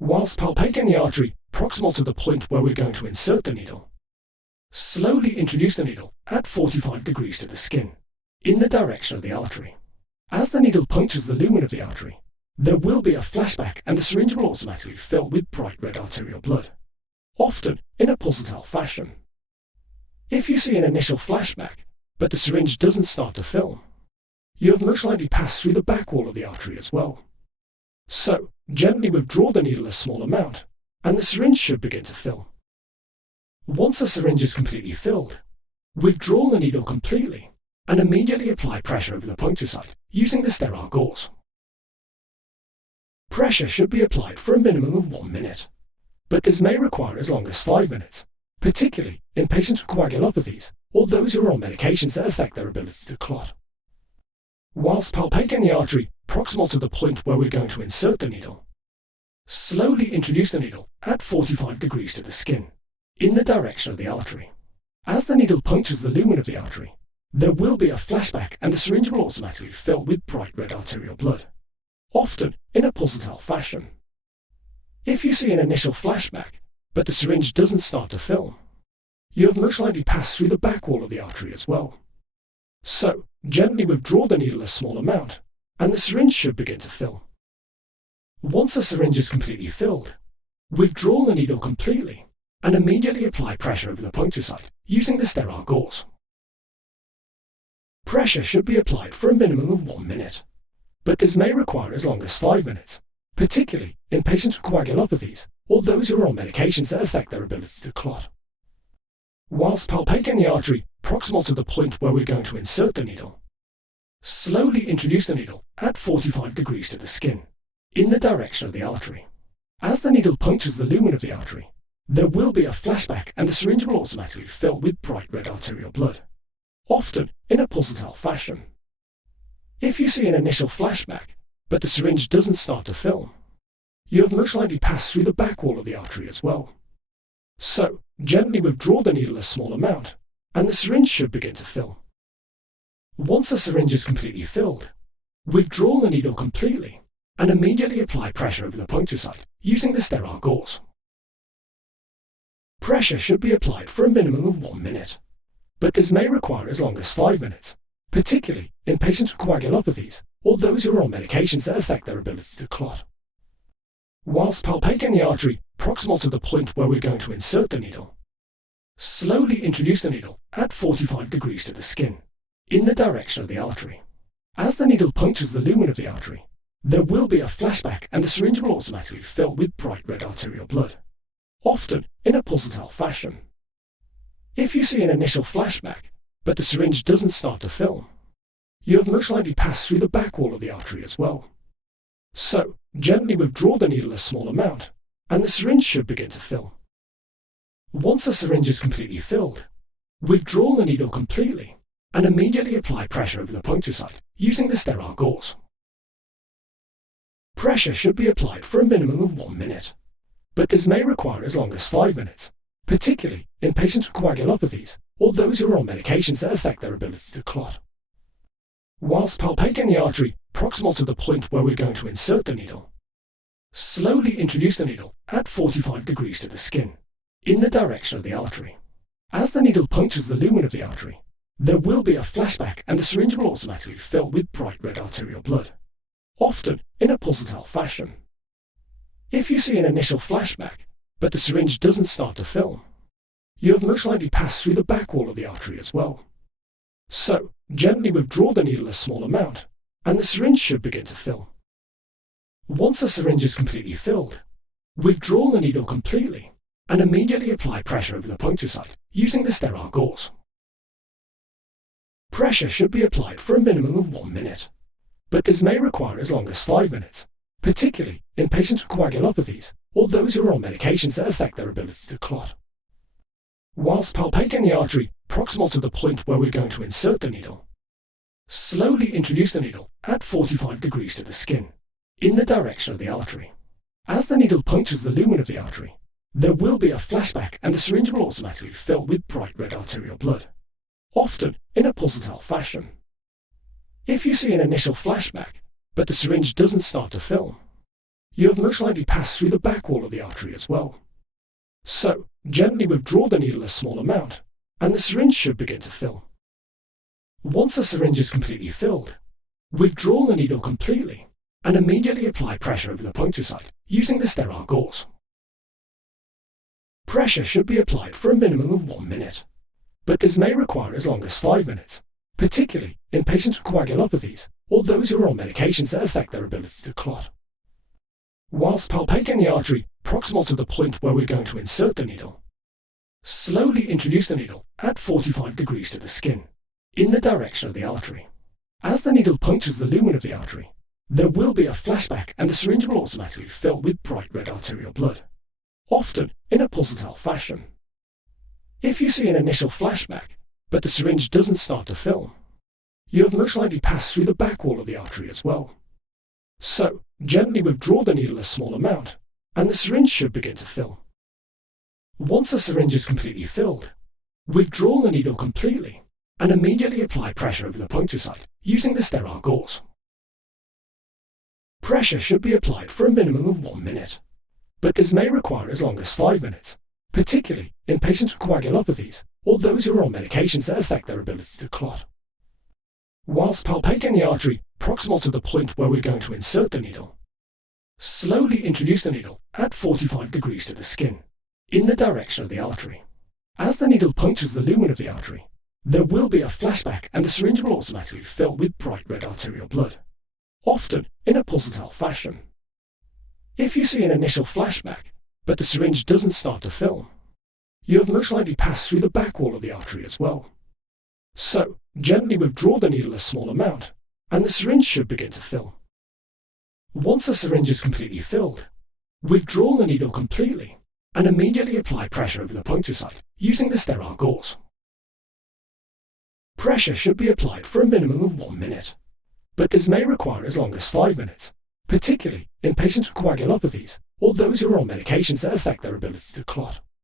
Whilst palpating the artery proximal to the point where we're going to insert the needle, slowly introduce the needle at 45 degrees to the skin, in the direction of the artery. As the needle punctures the lumen of the artery, there will be a flashback and the syringe will automatically fill with bright red arterial blood, often in a pulsatile fashion. If you see an initial flashback, but the syringe doesn't start to fill, you have most likely passed through the back wall of the artery as well. So, gently withdraw the needle a small amount, and the syringe should begin to fill. Once the syringe is completely filled, withdraw the needle completely, and immediately apply pressure over the puncture site using the sterile gauze. Pressure should be applied for a minimum of 1 minute, but this may require as long as 5 minutes, particularly in patients with coagulopathies or those who are on medications that affect their ability to clot. Whilst palpating the artery proximal to the point where we're going to insert the needle, slowly introduce the needle at 45 degrees to the skin, in the direction of the artery. As the needle punctures the lumen of the artery, there will be a flashback and the syringe will automatically fill with bright red arterial blood, often in a pulsatile fashion. If you see an initial flashback, but the syringe doesn't start to fill, you have most likely passed through the back wall of the artery as well. So, gently withdraw the needle a small amount, and the syringe should begin to fill. Once the syringe is completely filled, withdraw the needle completely, and immediately apply pressure over the puncture site using the sterile gauze. Pressure should be applied for a minimum of 1 minute, but this may require as long as 5 minutes, particularly in patients with coagulopathies or those who are on medications that affect their ability to clot. Whilst palpating the artery proximal to the point where we're going to insert the needle, slowly introduce the needle at 45 degrees to the skin, in the direction of the artery. As the needle punctures the lumen of the artery, there will be a flashback and the syringe will automatically fill with bright red arterial blood, often in a pulsatile fashion. If you see an initial flashback, but the syringe doesn't start to fill, you have most likely passed through the back wall of the artery as well. So, gently withdraw the needle a small amount, and the syringe should begin to fill. Once the syringe is completely filled, withdraw the needle completely, and immediately apply pressure over the puncture site using the sterile gauze. Pressure should be applied for a minimum of 1 minute, but this may require as long as 5 minutes, particularly in patients with coagulopathies or those who are on medications that affect their ability to clot. Whilst palpating the artery proximal to the point where we're going to insert the needle, slowly introduce the needle at 45 degrees to the skin, in the direction of the artery. As the needle punctures the lumen of the artery, there will be a flashback and the syringe will automatically fill with bright red arterial blood, often in a pulsatile fashion. If you see an initial flashback, but the syringe doesn't start to fill, you have most likely passed through the back wall of the artery as well. So, gently withdraw the needle a small amount, and the syringe should begin to fill. Once the syringe is completely filled, withdraw the needle completely, and immediately apply pressure over the puncture site using the sterile gauze. Pressure should be applied for a minimum of 1 minute, but this may require as long as 5 minutes, particularly in patients with coagulopathies or those who are on medications that affect their ability to clot. Whilst palpating the artery proximal to the point where we're going to insert the needle, slowly introduce the needle at 45 degrees to the skin, in the direction of the artery. As the needle punctures the lumen of the artery, there will be a flashback and the syringe will automatically fill with bright red arterial blood, often in a pulsatile fashion. If you see an initial flashback, but the syringe doesn't start to fill, you have most likely passed through the back wall of the artery as well. So, gently withdraw the needle a small amount, and the syringe should begin to fill. Once the syringe is completely filled, withdraw the needle completely, and immediately apply pressure over the puncture site using the sterile gauze. Pressure should be applied for a minimum of 1 minute, but this may require as long as 5 minutes, particularly in patients with coagulopathies or those who are on medications that affect their ability to clot. Whilst palpating the artery proximal to the point where we're going to insert the needle, slowly introduce the needle at 45 degrees to the skin, in the direction of the artery. As the needle punctures the lumen of the artery, there will be a flashback and the syringe will automatically fill with bright red arterial blood, often in a pulsatile fashion. If you see an initial flashback, but the syringe doesn't start to fill, you have most likely passed through the back wall of the artery as well. So, gently withdraw the needle a small amount, and the syringe should begin to fill. Once the syringe is completely filled, withdraw the needle completely, and immediately apply pressure over the puncture site using the sterile gauze. Pressure should be applied for a minimum of 1 minute, but this may require as long as 5 minutes, particularly in patients with coagulopathies or those who are on medications that affect their ability to clot. Whilst palpating the artery proximal to the point where we're going to insert the needle, slowly introduce the needle at 45 degrees to the skin, in the direction of the artery. As the needle punctures the lumen of the artery, there will be a flashback and the syringe will automatically fill with bright red arterial blood, often in a pulsatile fashion. If you see an initial flashback, but the syringe doesn't start to fill, you have most likely passed through the back wall of the artery as well. So, gently withdraw the needle a small amount, and the syringe should begin to fill. Once the syringe is completely filled, withdraw the needle completely, and immediately apply pressure over the puncture site using the sterile gauze. Pressure should be applied for a minimum of 1 minute, but this may require as long as 5 minutes, particularly in patients with coagulopathies or those who are on medications that affect their ability to clot. Whilst palpating the artery proximal to the point where we're going to insert the needle, slowly introduce the needle at 45 degrees to the skin, in the direction of the artery. As the needle punctures the lumen of the artery, there will be a flashback and the syringe will automatically fill with bright red arterial blood, often in a pulsatile fashion. If you see an initial flashback, but the syringe doesn't start to fill, you have most likely passed through the back wall of the artery as well. So, gently withdraw the needle a small amount, and the syringe should begin to fill. Once the syringe is completely filled, withdraw the needle completely, and immediately apply pressure over the puncture site using the sterile gauze. Pressure should be applied for a minimum of 1 minute, but this may require as long as 5 minutes, particularly in patients with coagulopathies or those who are on medications that affect their ability to clot.